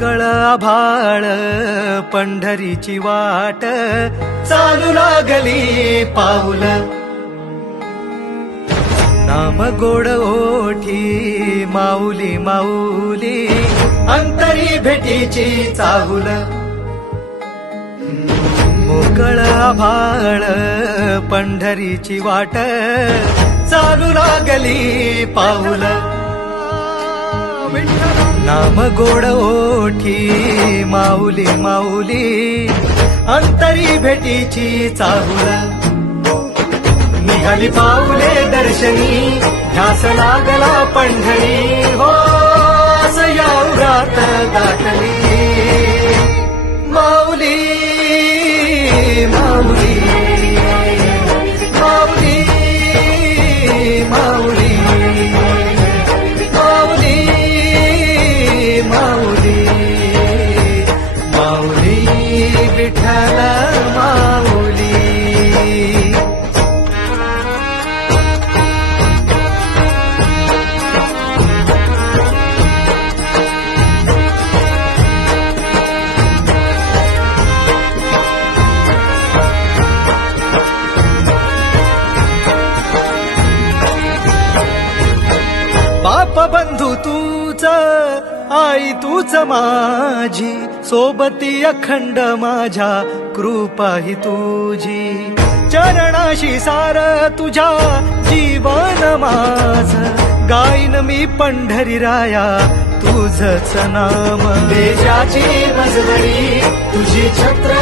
मोकळ आभाळ पंढरीची वाट चालू लागली पाऊल नाम गोड ओठी माऊली माऊली अंतरी भेटीची चाहुल मोकळ आभाळ पंढरीची वाट चालू लागली पाऊल नाम गोड ओठी माऊली माऊली अंतरी भेटीची चाहुल निघाली पाऊले दर्शनी ध्यास लागला पंढरी हो या उरात गाठली माऊली माऊली माऊली माऊली माऊली माऊली माऊली विठ्ठल माऊली बाप बंधू तूच आई तूच माझी सोबती अखंड माझ्या कृपा ही तुझी चरणाशी सार तुझ्या जीवन माझ गाईन मी पंढरी राया तुझच नाम देशाची मजवरी तुझी छत्र